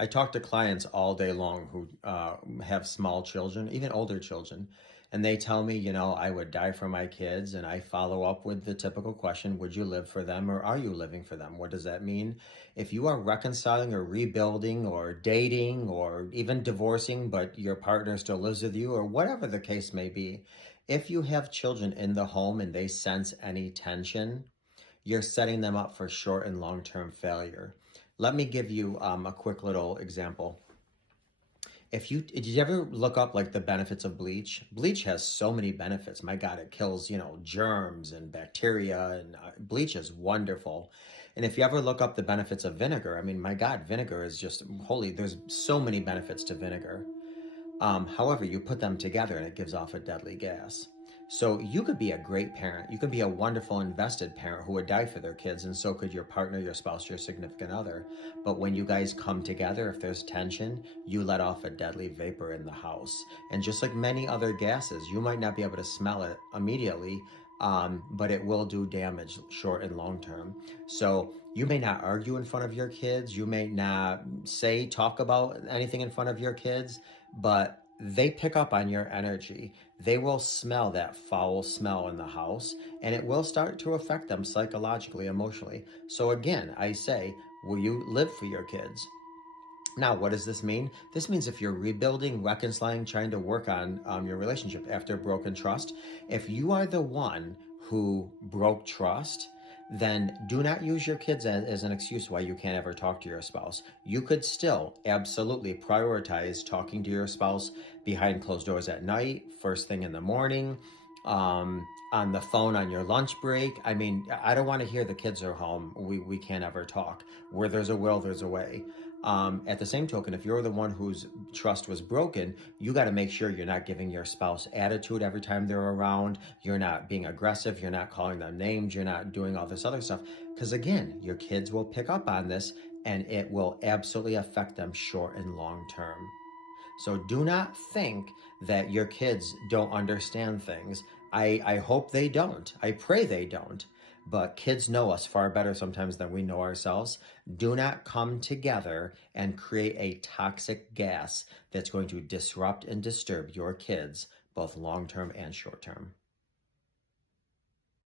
I talk to clients all day long who have small children, even older children, and they tell me, I would die for my kids. And I follow up with the typical question, would you live for them or are you living for them? What does that mean? If you are reconciling or rebuilding or dating or even divorcing, but your partner still lives with you or whatever the case may be, if you have children in the home and they sense any tension, you're setting them up for short and long-term failure. Let me give you a quick little example. If you did you ever look up like the benefits of bleach? Bleach has so many benefits. My God, it kills, germs and bacteria, and bleach is wonderful. And if you ever look up the benefits of vinegar, I mean, my God, vinegar is just holy. There's so many benefits to vinegar. However, you put them together and it gives off a deadly gas. So you could be a great parent. You could be a wonderful invested parent who would die for their kids, and so could your partner, your spouse, your significant other. But when you guys come together, if there's tension, you let off a deadly vapor in the house. And just like many other gases, you might not be able to smell it immediately, but it will do damage short and long term. So you may not argue in front of your kids. You may not talk about anything in front of your kids, but they pick up on your energy. They will smell that foul smell in the house, and it will start to affect them psychologically, emotionally. So again, I say, will you live for your kids? Now, what does this mean? This means if you're rebuilding, reconciling, trying to work on your relationship after broken trust, if you are the one who broke trust, then do not use your kids as an excuse why you can't ever talk to your spouse. You could still absolutely prioritize talking to your spouse behind closed doors at night, first thing in the morning, on the phone on your lunch break. I mean, I don't want to hear the kids are home. We can't ever talk. Where there's a will, there's a way. At the same token, if you're the one whose trust was broken, you got to make sure you're not giving your spouse attitude every time they're around. You're not being aggressive. You're not calling them names. You're not doing all this other stuff. Because again, your kids will pick up on this and it will absolutely affect them short and long term. So do not think that your kids don't understand things. I hope they don't. I pray they don't. But kids know us far better sometimes than we know ourselves. Do not come together and create a toxic gas that's going to disrupt and disturb your kids, both long term and short term.